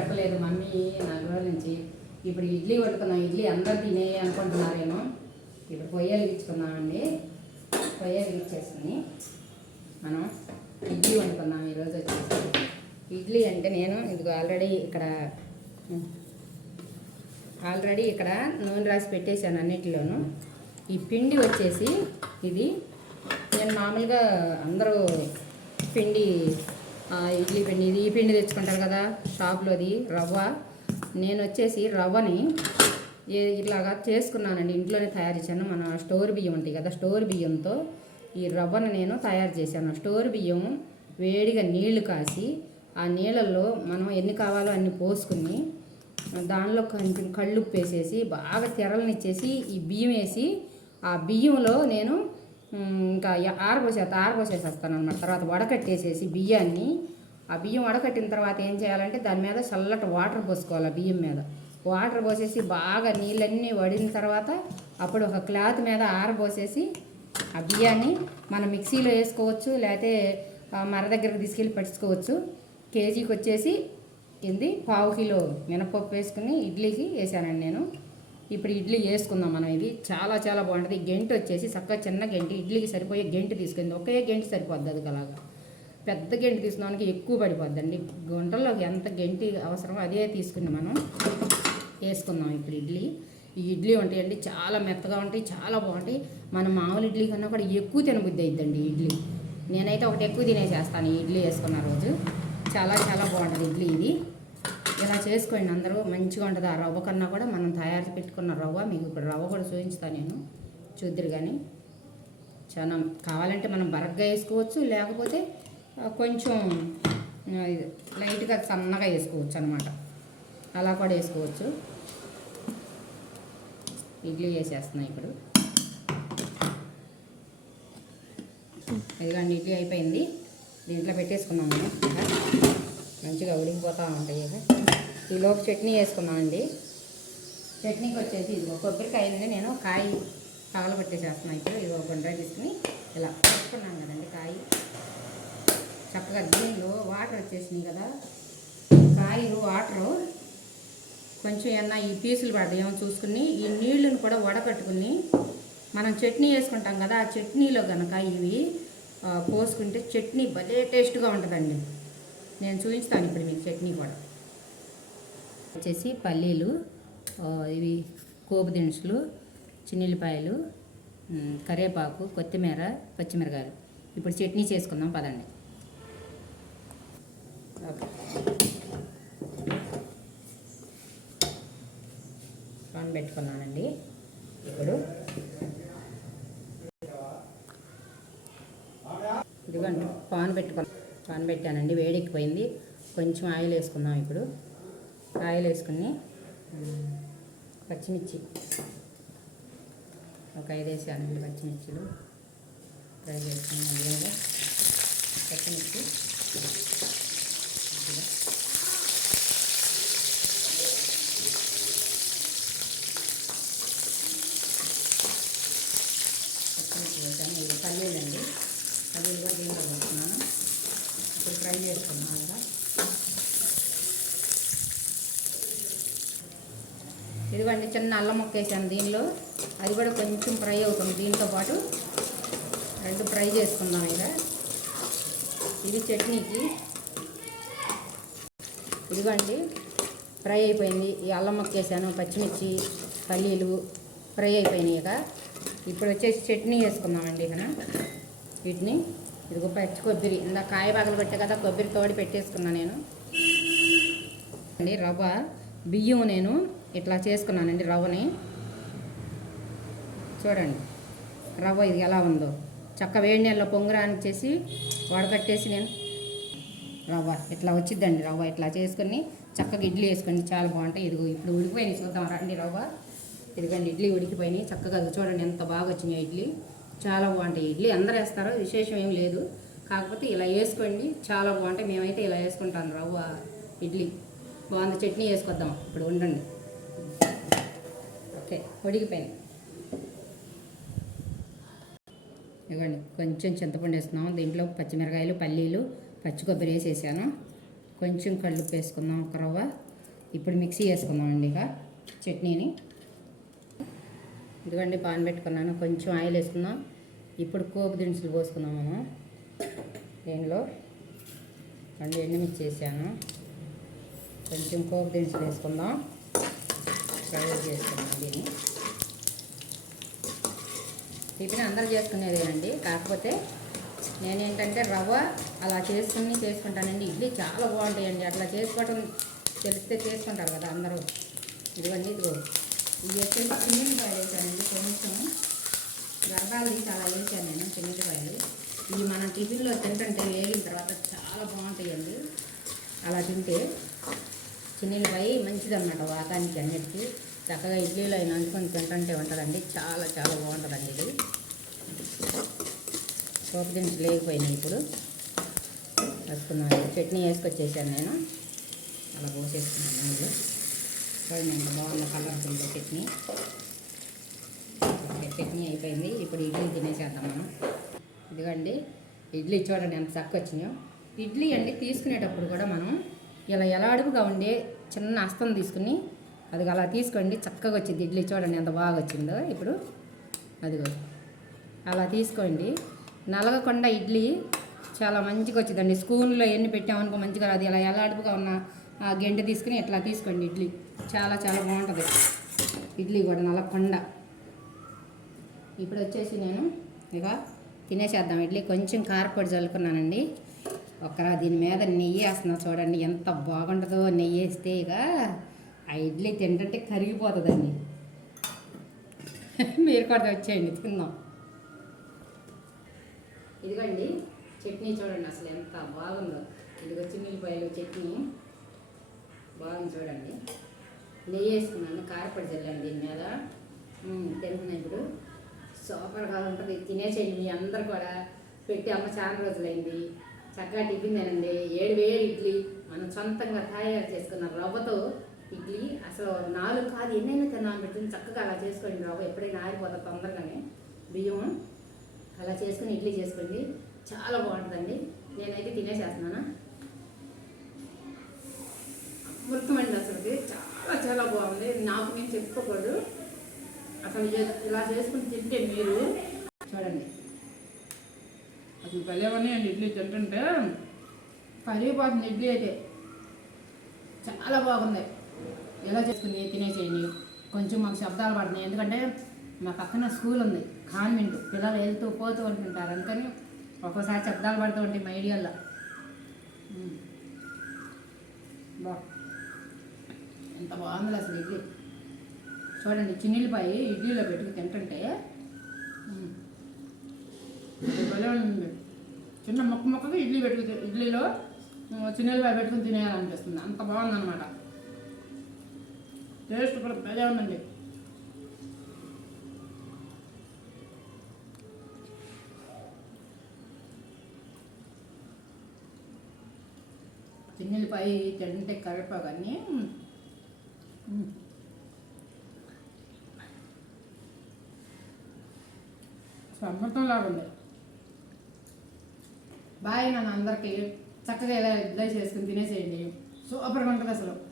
పెట్టలేదు మమ్మీ నాలుగు రోజుల నుంచి ఇప్పుడు ఇడ్లీ వండుకున్నాం ఇడ్లీ అందరు తినేయి అనుకుంటున్నారేమో. ఇప్పుడు పొయ్యలు ఇచ్చుకున్నామండి పొయ్యలు ఇచ్చేసుకుని మనం ఇడ్లీ వండుకున్నాం ఈరోజు వచ్చేసి. ఇడ్లీ అంటే నేను ఇదిగో ఆల్రెడీ ఇక్కడ ఆల్రెడీ ఇక్కడ నూనె రాసి పెట్టేశాను అన్నిటిలోనూ. ఈ పిండి వచ్చేసి ఇది నేను మామూలుగా అందరూ పిండి ఇడ్లీ పిండి ఇది ఈ పిండి తెచ్చుకుంటారు కదా షాప్లో అది రవ్వ. నేను వచ్చేసి రవ్వని ఇట్లాగా చేసుకున్నానండి. ఇంట్లోనే తయారు చేశాను. మన స్టోర్ బియ్యం ఉంటాయి కదా స్టోర్ బియ్యంతో ఈ రవ్వను నేను తయారు చేశాను. స్టోర్ బియ్యం వేడిగా నీళ్ళు కాసి ఆ నీళ్ళల్లో మనం ఎన్ని కావాలో అన్ని పోసుకుని దానిలో కొంచెం కళ్ళుప్పు వేసేసి బాగా తెరలనిచ్చేసి ఈ బియ్యం వేసి ఆ బియ్యంలో నేను ఇంకా ఎ- ఆరబోసేస్తా ఆరబోసేసేస్తాను అనమాట తర్వాత వడకట్టేసేసి బియ్యాన్ని. ఆ బియ్యం వడకట్టిన తర్వాత ఏం చేయాలంటే దాని మీద చల్లటి వాటర్ పోసుకోవాలి ఆ బియ్యం మీద. వాటర్ పోసేసి బాగా నీళ్ళన్నీ వడిన తర్వాత అప్పుడు ఒక క్లాత్ మీద ఆరబోసేసి ఆ బియ్యాన్ని మనం మిక్సీలో వేసుకోవచ్చు లేకపోతే మర దగ్గరకు తీసుకెళ్ళి పట్టుకోవచ్చు కేజీకి వచ్చేసి ఏంది? పావు కిలో మినపప్పు వేసుకుని ఇడ్లీకి వేసానండి నేను. ఇప్పుడు ఇడ్లీ వేసుకుందాం మనం ఇది. చాలా చాలా బాగుంటుంది. గెంటి వచ్చేసి చక్కగా చిన్న గెంటి. ఇడ్లీకి సరిపోయే గెంటి తీసుకుంది. ఒకే గెంటి సరిపోద్ది అది అలాగా పెద్ద గెంటి తీసుకున్నానికి ఎక్కువ పడిపోద్దండి. గుంటల్లో ఎంత గెంటి అవసరమో అదే తీసుకుని మనం. వేసుకుందాం ఇప్పుడు ఇడ్లీ. ఈ ఇడ్లీ ఉంటాయండి. చాలా మెత్తగా ఉంటాయి. చాలా బాగుంటాయి. మన మామూలు ఇడ్లీ కన్నా కూడా ఎక్కువ తినబుద్ధి అయిద్దండి ఇడ్లీ. నేనైతే ఒకటి ఎక్కువ తినేసేస్తాను ఈ ఇడ్లీ వేసుకున్న రోజు. చాలా చాలా బాగుంటుంది ఇడ్లీ ఇది. ఇలా చేసుకోండి అందరూ. మంచిగా ఉంటుంది. ఆ రవ్వ కన్నా కూడా మనం తయారు పెట్టుకున్న రవ్వ మీకు ఇప్పుడు రవ్వ కూడా చూపించుతాను నేను. చూద్దరు కానీ చాలా కావాలంటే మనం బరగ్గా వేసుకోవచ్చు లేకపోతే కొంచెం లైట్గా సన్నగా వేసుకోవచ్చు అనమాట అలా కూడా వేసుకోవచ్చు. ఇడ్లీ వేసేస్తున్నాయి ఇప్పుడు. ఇదిగోండి ఇడ్లీ అయిపోయింది. దీంట్లో పెట్టేసుకున్నాము మంచిగా ఉడికిపోతూ ఉంటాయి ఇక ఈలోపు చట్నీ వేసుకున్నామండి చట్నీకి వచ్చేసి ఇదిగో కొబ్బరికాయలని నేను కాయ పగలబెట్టేసేస్తున్నాను ఇప్పుడు. ఇది ఒక గుండ్ర తీసుకుని ఇలా పెట్టుకున్నాను కదండి కాయ. చక్కగా దీనిలో వాటర్ వచ్చేసినాయి కదా. కాయలు వాటరు కొంచెం ఏమన్నా ఈ పీసులు పడదేమో చూసుకుని ఈ నీళ్ళని కూడా వడకట్టుకుని మనం చట్నీ వేసుకుంటాం కదా. ఆ చట్నీలో కనుక ఇవి పోసుకుంటే చట్నీ భలే టేస్ట్గా ఉంటుందండి. నేను చూపిస్తాను ఇప్పుడు మీకు చట్నీ కూడా. వచ్చేసి పల్లీలు ఇవి కోపు దినుసులు చిన్నెల్లిపాయలు కరివేపాకు కొత్తిమీర పచ్చిమిరకాయలు. ఇప్పుడు చట్నీ చేసుకుందాం పదండి. ఓకే. పాన్ పెట్టుకున్నానండి. ఇప్పుడు ఇదిగోండి పాన్ పెట్టుకున్నాను. పాన్ పెట్టానండి వేడెక్కిపోయింది. కొంచెం ఆయిల్ వేసుకుందాం ఇప్పుడు. ఆయిల్ వేసుకుని పచ్చిమిర్చి. ఒక ఐదు వేసానండి పచ్చిమిర్చిలు. ఫ్రై చేసుకున్నాం. పచ్చిమిర్చి వేసాను ఇది పల్లీలండి పల్లీలు కూడా దీంట్లో వేస్తున్నాను ఇప్పుడు ఫ్రై చేసుకున్నాను కదా ఇదిగోండి చిన్న అల్లం ముక్క వేసాను దీనిలో. అది కూడా కొంచెం ఫ్రై అవుతుంది. దీంతో పాటు రెండు ఫ్రై చేసుకుందాం ఇక. ఇది చట్నీకి. ఇదిగోండి ఫ్రై అయిపోయింది. ఈ అల్లం ముక్క వేసాను పచ్చిమిర్చి పల్లీలు ఫ్రై అయిపోయినాయి ఇక. ఇప్పుడు వచ్చేసి చట్నీ వేసుకుందామండి ఇక. వీటిని ఇదిగో పచ్చి కొబ్బరి. ఇందా కాయ పగలు పెట్టే కదా కొబ్బరి తోడి పెట్టేసుకున్నా నేను. అండి రవ్వ బియ్యం నేను ఇట్లా చేసుకున్నానండి రవ్వని. చూడండి రవ్వ ఇది ఎలా ఉందో. చక్క వేడి నీళ్ళలో పొంగురాని చేసి వడగట్టేసి నేను రవ్వ ఇట్లా వచ్చిద్దండి రవ్వ ఇట్లా చేసుకొని చక్కగా ఇడ్లీ వేసుకోండి చాలా బాగుంటాయి. ఇదిగో ఇప్పుడు ఉడికిపోయినాయి చూద్దాం రండి రవ్వ. ఇదిగోండి ఇడ్లీ ఉడికిపోయినాయి. చక్కగా చూడండి ఎంత బాగా వచ్చినాయి ఇడ్లీ. చాలా బాగుంటాయి. ఇడ్లీ అందరూ వేస్తారో విశేషం ఏం లేదు. కాకపోతే ఇలా వేసుకోండి చాలా బాగుంటాయి. మేమైతే ఇలా వేసుకుంటాను రవ్వ ఇడ్లీ. బాగుంది. చట్నీ వేసుకొద్దాం. ఇప్పుడు ఉండండి. ఓకే ఉడికిపోయింది. ఇవ్వండి కొంచెం చింతపండు వేస్తున్నాం దీంట్లో పచ్చిమిరకాయలు పల్లీలు పచ్చి కొబ్బరి వేసేసాను కొంచెం కళ్ళు వేసుకుందాం ఒక రవ్వ. ఇప్పుడు మిక్సీ వేసుకుందామండి ఇక చట్నీని. ఇదిగోండి పాన్ పెట్టుకున్నాను. కొంచెం ఆయిల్ వేసుకుందాం. ఇప్పుడు కోపు దినుసులు పోసుకుందాం మనం. దీనిలో రెండు ఎండుమిర్చి వేసాను. కొంచెం కోపు దినుసులు వేసుకుందాం. ఫ్రై చేసుకుందాం దీన్ని. టిఫిన్ అందరూ చేసుకునేదేనండి కాకపోతే నేనేంటంటే రవ్వ అలా చేసుకుని చేసుకుంటానండి. ఇడ్లీ చాలా బాగుంటాయండి. అట్లా చేసుకోవటం తెలిస్తే చేసుకుంటారు కదా అందరూ. ఇదిగోండి ఇదిగో. ఇది వచ్చేసి చిన్నిపాయలు వేసానండి. కొంచెం గర్భాలు తీసి అలా వేసాను నేను చిన్నిపాయలు ఇవి మనం టిఫిన్లో తింటుంటే వేగిన తర్వాత చాలా బాగుంటాయండి. అలా తింటే చిన్నిపాయ మంచిదన్నమాట వాతానికి అన్నిటికీ. చక్కగా ఇడ్లీలో అయినా వండుకొని తింటుంటే ఉంటుందండి. చాలా చాలా బాగుంటుందండి ఇది. పోపు దినుసులు లేకపోయినాయి ఇప్పుడు. వేసుకున్నాను. చట్నీ వేసుకొచ్చేసాను నేను. అలా పోసేసుకున్నాను నీళ్ళు చూడండి బాగుంది కలర్ఫుల్గా చట్నీ. చట్నీ అయిపోయింది. ఇప్పుడు ఇడ్లీ తినేసేద్దాం మనం. ఇదిగండి. ఇడ్లీ చూడండి ఎంత చక్క వచ్చినాయో. ఇడ్లీ అండి తీసుకునేటప్పుడు కూడా మనం ఇలా ఎలా అడుగుగా ఉండే చిన్న అస్తం తీసుకుని అది అలా తీసుకోండి. చక్కగా వచ్చింది. ఇడ్లీ చూడండి ఎంత బాగా వచ్చిందో. ఇప్పుడు అదిగో అలా తీసుకోండి. నలగకుండా ఇడ్లీ చాలా మంచిగా వచ్చిందండి. స్కూల్లో ఎన్ని పెట్టామనుకో మంచిగా అది ఇలా ఎలాడుపుగా ఉన్న ఆ గెంటె తీసుకుని ఇట్లా తీసుకోండి ఇడ్లీ. చాలా చాలా బాగుంటుంది. ఇడ్లీ కూడా నలగకుండా. ఇప్పుడు వచ్చేసి నేను ఇక తినేసేద్దాం. ఇడ్లీ కొంచెం కారపొడి చల్లుకున్నానండి. ఒకరా దీని మీద నెయ్యి వేస్తున్నా చూడండి ఎంత బాగుంటుందో నెయ్యి వేస్తే ఇక ఆ ఇడ్లీ తింటుంటే కరిగిపోతుందండి. మీరు కూడా వచ్చేయండి తిందాం. ఇదిగోండి చట్నీ చూడండి అసలు ఎంత బాగుందో. ఇదిగో చిన్నపాయలు చట్నీ. బాగుంది చూడండి. నెయ్యి వేసుకున్నాను కారపడి చల్లండి దీని మీద. తింటున్నా ఇప్పుడు. సూపర్గా ఉంటుంది తినేసేయండి మీ అందరు కూడా. పెట్టి అమ్మ చాలా రోజులైంది. చక్కగా టిఫిన్ తినండి. ఏడు వేలు ఇడ్లీ. మనం సొంతంగా తయారు చేసుకున్న రవ్వతో ఇడ్లీ అసలు నాలుగు కాదు ఎన్నైనా తిన్నాను పెట్టింది. చక్కగా అలా చేసుకోండి రవ్వ ఎప్పుడైనా ఆరిపోతుంది తొందరగానే. బియ్యం అలా చేసుకుని ఇడ్లీ చేసుకోండి. చాలా బాగుంటుందండి. నేనైతే తినేసేస్తున్నాను. అమృతమండి అసలు చాలా చాలా బాగుంది. నాకు నేను చెప్పుకోకూడదు. అసలు ఇలా చేసుకుని తింటే మీరు చూడండి. అసలు భలేవని ఇడ్లీ తింటుంటే. కరిగిపోతుంది ఇడ్లీ అయితే. చాలా బాగుంది. ఎలా చేసుకుని తినేసేయండి. కొంచెం మాకు శబ్దాలు పడుతున్నాయి. ఎందుకంటే మా పక్కన స్కూల్ ఉంది. కాన్వెంట్. పిల్లలు వెళ్తూ పోతూ ఉంటుంటారు. అందుకని ఒక్కోసారి శబ్దాలు పడుతూ ఉంటాయి మా ఐడియాలో బా. ఎంత బాగుంది అసలు ఇడ్లీ. చూడండి చిన్నిల్లిపాయ ఇడ్లీలో పెట్టుకు తింటుంటే భలే ఉంది చిన్న మొక్క మొక్కకి ఇడ్లీ పెట్టుకు ఇడ్లీలో చిన్నెల్లిపాయ పెట్టుకుని తినేయాలనిపిస్తుంది. అంత బాగుందన్నమాట. టేస్ట్ కూడా భలే ఉందండి. చిన్నెల్లిపాయ తింటే కరివేపాకు కానీ అమృతం లాగా ఉంది బాయ్ నన్ను అందరికీ. చక్కగా ఇలా ఇద్దరు చేసుకుని తినేసేయండి. సూపర్గా ఉంటుంది అసలు.